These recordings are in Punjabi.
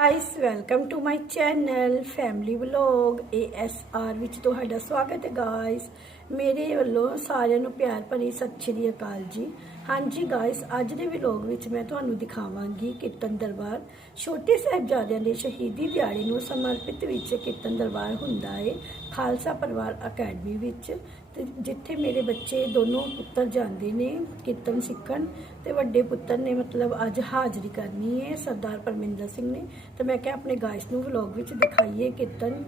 Guys welcome to my channel family vlog ASR ਵਿੱਚ ਤੁਹਾਡਾ ਸਵਾਗਤ ਹੈ ਗਾਇਸ ਮੇਰੇ ਵੱਲੋਂ ਸਾਰਿਆਂ ਨੂੰ ਪਿਆਰ ਭਰੀ ਸਤਿ ਸ਼੍ਰੀ ਅਕਾਲ ਜੀ। ਹਾਂਜੀ ਗਾਇਸ ਅੱਜ ਦੇ ਵਲੌਗ ਵਿੱਚ ਮੈਂ ਤੁਹਾਨੂੰ ਦਿਖਾਵਾਂਗੀ ਕੀਰਤਨ ਦਰਬਾਰ। ਛੋਟੇ ਸਾਹਿਬਜ਼ਾਦਿਆਂ ਦੇ ਸ਼ਹੀਦੀ ਦਿਹਾੜੇ ਨੂੰ ਸਮਰਪਿਤ ਵਿੱਚ ਕੀਰਤਨ ਦਰਬਾਰ ਹੁੰਦਾ ਹੈ, ਖਾਲਸਾ ਪਰਿਵਾਰ ਅਕੈਡਮੀ ਵਿੱਚ। ਤੇ ਜਿੱਥੇ ਮੇਰੇ ਬੱਚੇ ਦੋਨੋਂ ਪੁੱਤਰ ਜਾਂਦੇ ਨੇ, ਕੀਰਤਨ ਸਿੱਖਣ, ਤੇ ਵੱਡੇ ਪੁੱਤਰ ਨੇ ਮਤਲਬ ਅੱਜ ਹਾਜ਼ਰੀ ਕਰਨੀ ਹੈ ਸਰਦਾਰ ਪਰਮਿੰਦਰ ਸਿੰਘ ਨੇ। ਤੇ ਮੈਂ ਕਿਹਾ ਆਪਣੇ ਗਾਇਸ ਨੂੰ ਵਲੌਗ ਵਿੱਚ ਦਿਖਾਈਏ ਕੀਰਤਨ।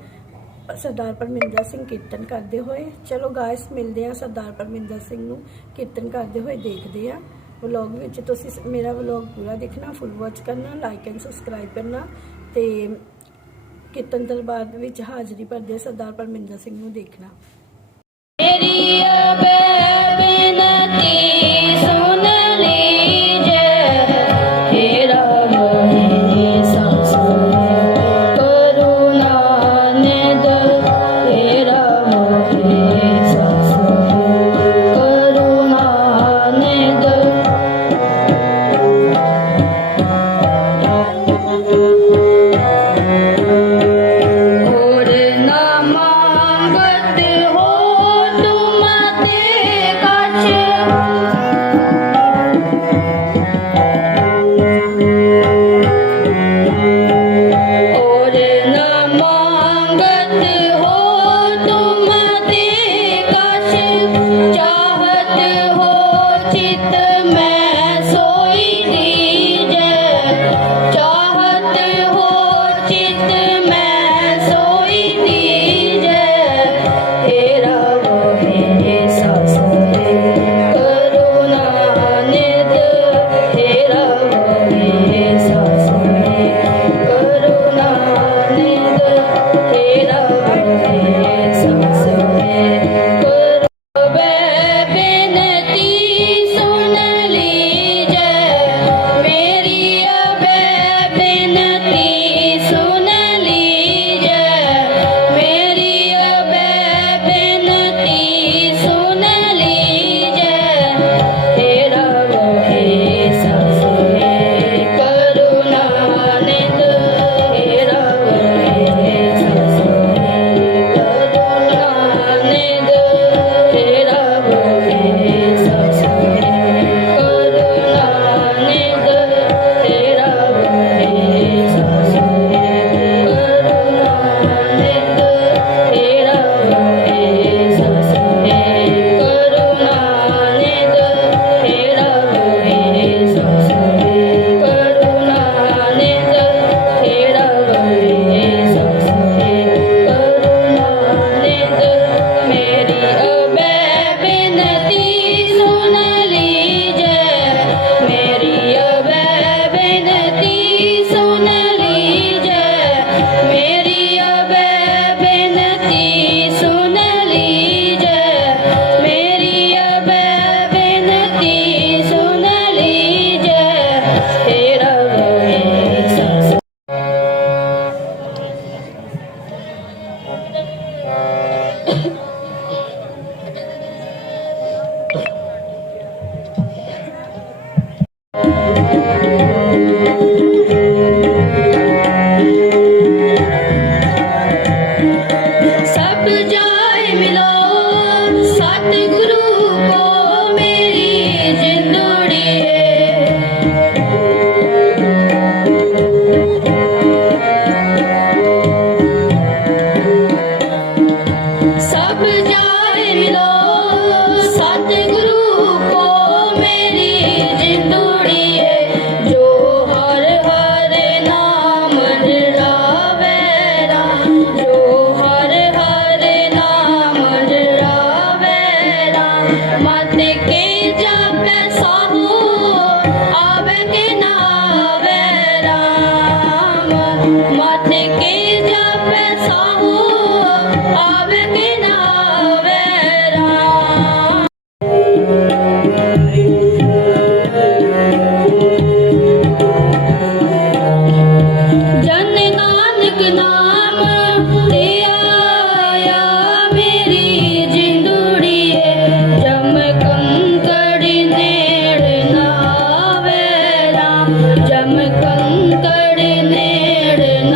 ਸਰਦਾਰ ਪਰਮਿੰਦਰ ਸਿੰਘ ਕੀਰਤਨ ਕਰਦੇ ਹੋਏ। ਚਲੋ ਗਾਇਸ ਮਿਲਦੇ ਆ ਸਰਦਾਰ ਪਰਮਿੰਦਰ ਸਿੰਘ ਨੂੰ ਕੀਰਤਨ ਕਰਦੇ ਹੋਏ ਦੇਖਦੇ ਆ ਵਲੌਗ ਵਿੱਚ ਤੁਸੀਂ ਮੇਰਾ ਵਲੌਗ ਪੂਰਾ ਦੇਖਣਾ ਫੁੱਲ ਵਾਚ ਕਰਨਾ ਲਾਈਕ ਐਂਡ ਸਬਸਕ੍ਰਾਈਬ ਕਰਨਾ ਤੇ ਕੀਰਤਨ ਦਰਬਾਰ ਵਿੱਚ ਹਾਜ਼ਰੀ ਭਰਦੇ ਸਰਦਾਰ ਪਰਮਿੰਦਰ ਸਿੰਘ ਨੂੰ ਦੇਖਣਾ। ਮੇਰੀ ਅਬੇ